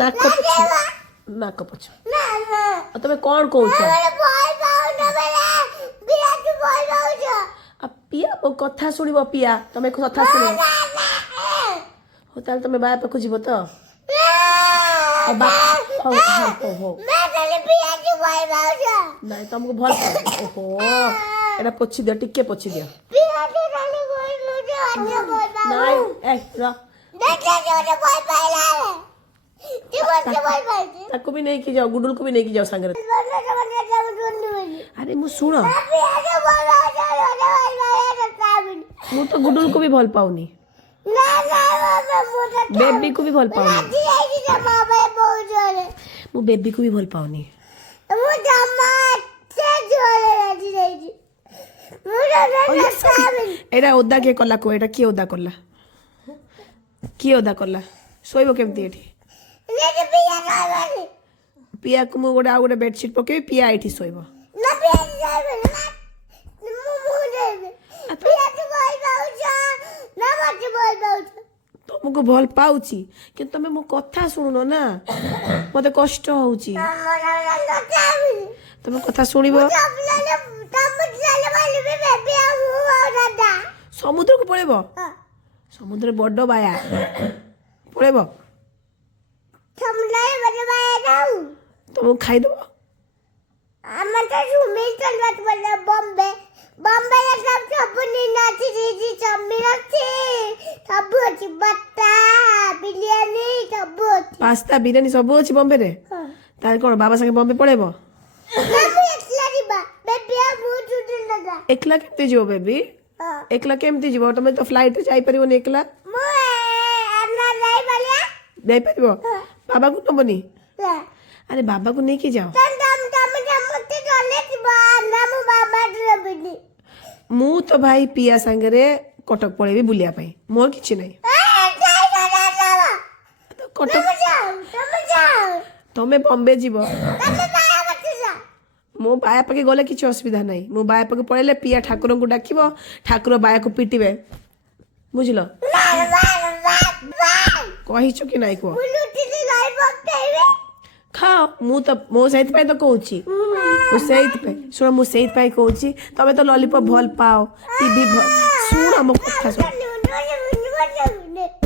ନାକ ପୋଛ ନାକ ପୋଛ ତମେ କ'ଣ କହୁଛ ପିଆ ମୋ କଥା ଶୁଣିବ ପିଆ ତମେ କଥା ଶୁଣିବ ହଉ ତାହେଲେ ତମେ ବାହା ପାଖକୁ ଯିବ ତ ହଉ ହଉ ନାଇଁ ତମକୁ ଭଲ ଓହୋ ଏଇଟା ପୋଛି ଦିଅ ଟିକେ ପୋଛି ଦିଅ ନାଇଁ ତାକୁ ବି ନେଇକି ଯାଅ ଗୁଡୁଲକୁ ବି ନେଇକି ଯାଅ ସାଙ୍ଗରେ ଆରେ ମୁଁ ଶୁଣ ମୁଁ ତ ଗୁଡୁଲକୁ ବି ଭଲ ପାଉନି ବେବିକୁ ବି ଭଲ ପାଉନି ମୁଁ ବେବିକୁ ବି ଭଲ ପାଉନି ଏଇଟା ଓଦା କିଏ କଲା କୁହ ଏଇଟା କିଏ ଓଦା କଲା ଶୋଇବ କେମିତି ଏଠି ପିଆକୁ ମୁଁ ଗୋଟେ ଆଉ ଗୋଟେ ବେଡସିଟ୍ ପକେଇବି ପିଆ ଏଇଠି ଶୋଇବ ତମକୁ ଭଲ ପାଉଛି କିନ୍ତୁ ତମେ ମୋ କଥା ଶୁଣୁନ ନା ମତେ କଷ୍ଟ ହଉଛି ତମେ କଥା ଶୁଣିବ ସମୁଦ୍ରକୁ ପଳେଇବ ସମୁଦ୍ର ବଡ ବାୟା ପଳେଇବ ତମକୁ ଖାଇଦବ ପାସ୍ତା ବିରିୟାନୀ ସବୁ ଅଛି ବମ୍ବେରେ ତାହେଲେ କ'ଣ ବାବା ସାଙ୍ଗେ ବମ୍ବେ ପଳେଇବ ଏକଲା କେମିତି ଯିବ ବେବି ଏକଲା କେମିତି ଯିବ ତମେ ତ ଫ୍ଲାଇଟରେ ଯାଇପାରିବନି ଏକଲା ଯାଇପାରିବ ବାବାକୁ ନବନି ଆରେ ବାବାକୁ ନେଇକି ଯାଅ ମୁଁ ତ ଭାଇ ପିଆ ସାଙ୍ଗରେ କଟକ ପଳେଇବି ବୁଲିବା ପାଇଁ ମୋର କିଛି ନାହିଁ କଟକ ତମେ ବମ୍ବେ ଯିବ ମୋ ବାୟା ପାଖେ ଗଲେ କିଛି ଅସୁବିଧା ନାହିଁ ମୋ ବାୟା ପାଖେ ପଳେଇଲେ ପିଆ ଠାକୁରଙ୍କୁ ଡାକିବ ଠାକୁର ବାୟାକୁ ପିଟିବେ ବୁଝିଲ କହିଛ କି ନାଇଁ କୁହ ଖାଅ ମୁଁ ତ ମୋ ସେଇଥିପାଇଁ ତ କହୁଛି ମୁଁ ସେଇଥିପାଇଁ ଶୁଣ ମୁଁ ସେଇଥିପାଇଁ କହୁଛି ତମେ ତ ଲଲିପପ୍ ଭଲ ପାଅ ଟିଭି ଶୁଣ ମୋ କଥା ଶୁଣ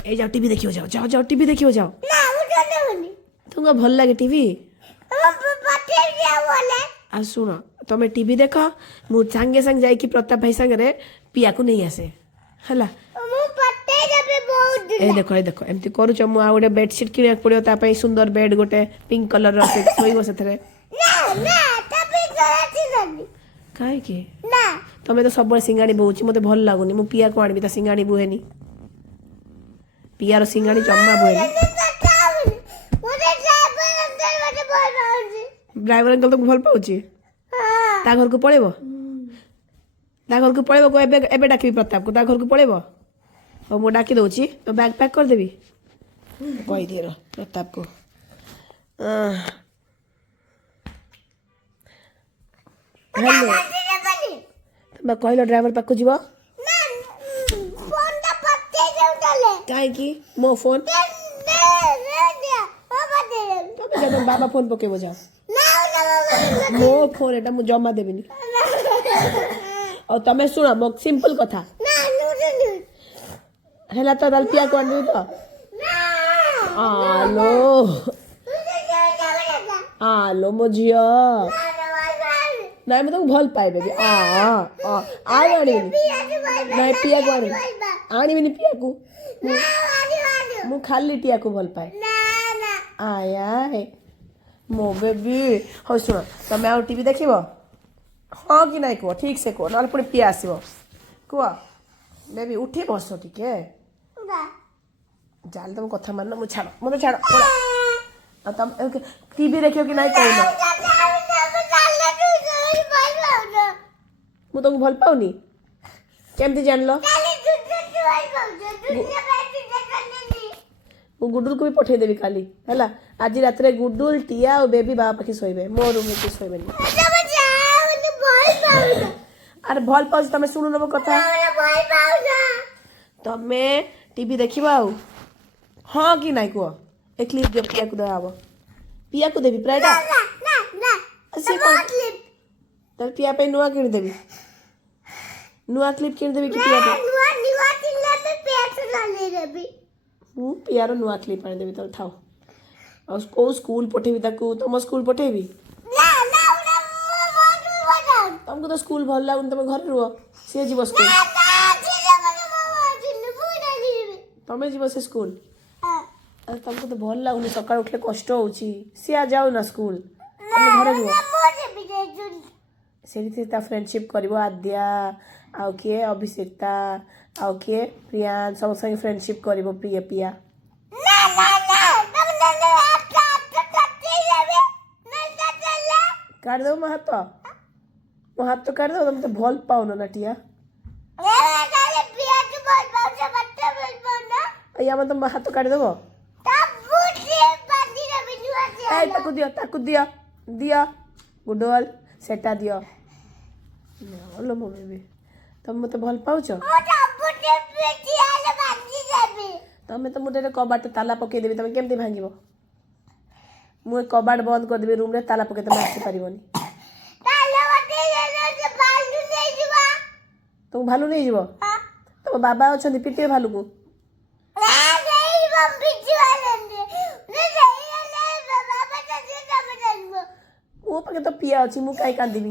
ଏଇ ଯାଅ ଟିଭି ଦେଖିବ ଯାଅ ଯାଅ ଯାଅ ଟିଭି ଦେଖିବ ଯାଅ ତୁମକୁ ଭଲ ଲାଗେ ଟିଭି ଆଉ ଶୁଣ ତମେ ଟିଭି ଦେଖ ମୁଁ ସାଙ୍ଗେ ସାଙ୍ଗେ ଯାଇକି ପ୍ରତାପ ଭାଇ ସାଙ୍ଗରେ ପିଆକୁ ନେଇ ଆସେ ହେଲା ଏ ଦେଖ ଏମିତି କରୁଛ ମୁଁ ଆଉ ଗୋଟେ ବେଡସିଟ୍ କିଣିବାକୁ ପଡିବ ତା ପାଇଁ ସୁନ୍ଦର ବେଡ୍ ଗୋଟେ ପିଙ୍କ କଲର ଶୋଇବ ସେଥିରେ କାହିଁକି ତମେ ତ ସବୁବେଳେ ସିଙ୍ଗାଣି ବୋହୁଛି ମତେ ଭଲ ଲାଗୁନି ମୁଁ ପିଆକୁ ଆଣିବି ତା ସିଙ୍ଗାଣି ବୁହେନି ପିଆର ସିଙ୍ଗାଣି ଜମା ବୁହେନି ଡ୍ରାଇଭର ଅଙ୍କଲ ତମକୁ ଭଲ ପାଉଛି ତା ଘରକୁ ପଳେଇବ ଏବେ ଡାକିବି ପ୍ରତାପକୁ ତା ଘରକୁ ପଳେଇବ ହଉ ମୁଁ ଡାକି ଦଉଛି ତ ବ୍ୟାଗ୍ ପ୍ୟାକ୍ କରିଦେବି କହିଦିଏ ପ୍ରତାପକୁ ହ୍ୟାଲୋ ତମେ କହିଲ ଡ୍ରାଇଭର ପାଖକୁ ଯିବ କାହିଁକି ମୋ ଫୋନ୍ ତମେ ବାବା ଫୋନ୍ ପକେଇବ ଯାଅ ମୋ ଫୋନ୍ ଏଟା ମୁଁ ଜମା ଦେବିନି ଆଉ ତମେ ଶୁଣ ମୋ ସିମ୍ପଲ କଥା ହେଲା ତ ତାହେଲେ ପିଆକୁ ଆଣିବି ତ ଆଲୋ ମୋ ଝିଅ ନାଇଁ ମୁଁ ତାକୁ ଭଲ ପାଏ ବେବି ଆଉ ଆଣିବିନି ନାଇଁ ପିଆକୁ ଆଣିବିନି ପିଆକୁ ମୁଁ ଖାଲି ଟିଆକୁ ଭଲ ପାଏ ଆୟ ମୋ ବେବି ହଉ ଶୁଣ ତମେ ଆଉ ଟିଭି ଦେଖିବ ହଁ କି ନାଇଁ କୁହ ଠିକ ସେ କୁହ ନହେଲେ ପୁଣି ପିଆ ଆସିବ କୁହ ବେବି ଉଠି ବସ ଟିକେ ଚାଲ ତମ କଥା ମାନ ମୁଁ ଛାଡ଼ ମୋତେ ଛାଡ଼ ଆଉ ତମେ ଟିଭି ଦେଖିବ କି ନାଇଁ କହୁନ ମୁଁ ତମକୁ ଭଲ ପାଉନି କେମିତି ଜାଣିଲ ମୁଁ ଗୁଡୁଲକୁ ବି ପଠେଇଦେବି କାଲି ହେଲା ଆଜି ରାତିରେ ଗୁଡୁଲ ଟିଆ ଆଉ ବେବି ବାବା ପାଖେ ଶୋଇବେ ମୋ ରୁମରେ କେହି ଶୋଇବେନି ଆରେ ଭଲ ପାଉଛି ତମେ ଶୁଣୁନ ମୋ କଥା ତମେ ଟିଭି ଦେଖିବ ଆଉ ହଁ କି ନାଇଁ କୁହ ए क्लिप दियो पिया को दबाबो पिया को देबी प्राइटा से कोन तर पिया पे नुआ किन देबी नुआ क्लिप किन देबी कि पिया पे नुआ क्लिप पे पिया से डाले देबी पिया रो नुआ क्लिप आने देबी तो थाओ और को स्कूल पठेबी ताकू तुम स्कूल पठेबी तुमको तो स्कूल भल लागुन तुम घर रुह से जीव स्कूल तमें जीव से स्कूल अरे तुमको तो भल लागुन सकाळ उठले कष्ट होची से आ जाओ ना स्कूल तुम घर रुह से फ्रेंडशिप करिवो आद्या आउ किए अभिषेकता आउ किए प्रियान सब संगे फ्रेंडशिप करिवो प्रिय पिया काट दो मो हाथ तो काट दो तुम तो भल पाओ ना टिया या मतलब मो हाथ काट देबो ए ताकू दियो दियो गुडोल सेटा दियो लो मो बेबी तुम मते भल पाउछ तमे तो मुटे कबाट ताला पके देबी तमे केमती भांगिबो मु कबाट बंद कर देबी रूम रे ताला पके तमे आसी परिबोनी तुम भालू नहीं जीवो तुम बाबा अछंती पिटे भालू को वो पके तो पिया अछि मु काई कांदिबी